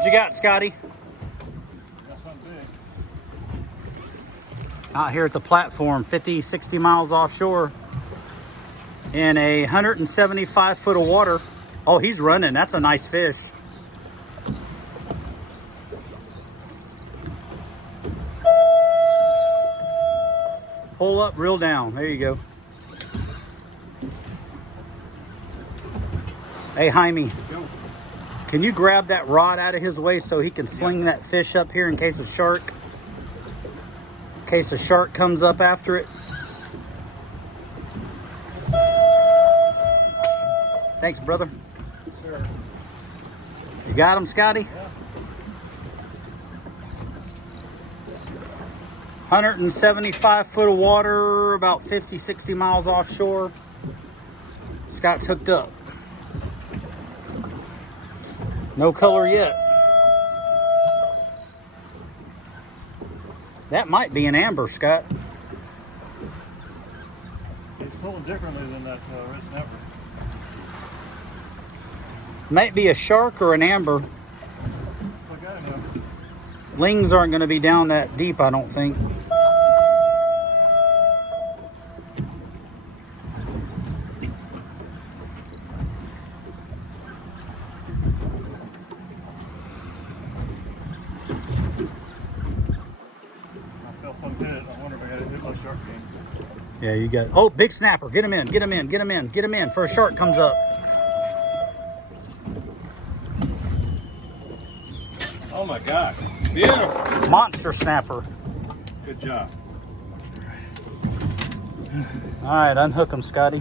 What you got, Scotty? Got something big. Out here at the platform, 50, 60 miles offshore in a 175 foot of water. Oh, he's running. That's a nice fish. Pull up, reel down. There you go. Hey, Jaime, can you grab that rod out of his way so he can sling that fish up here in case a shark comes up after it? Thanks, brother. Sure. You got him, Scotty? Yeah. 175 foot of water, about 50, 60 miles offshore. Scott's hooked up. No color yet. That might be an amber, Scott. He's pulling differently than that red snapper. Might be a shark or an amber. So I got him. Lings aren't going to be down that deep, I don't think. I felt some hit. I wonder if I got hit by shark fin. Yeah, you got. Oh, big snapper! Get him in! Get him in! Get him in! Get him in! For a shark comes up. Oh my God. Beautiful. Monster snapper. Good job. All right, unhook him, Scotty.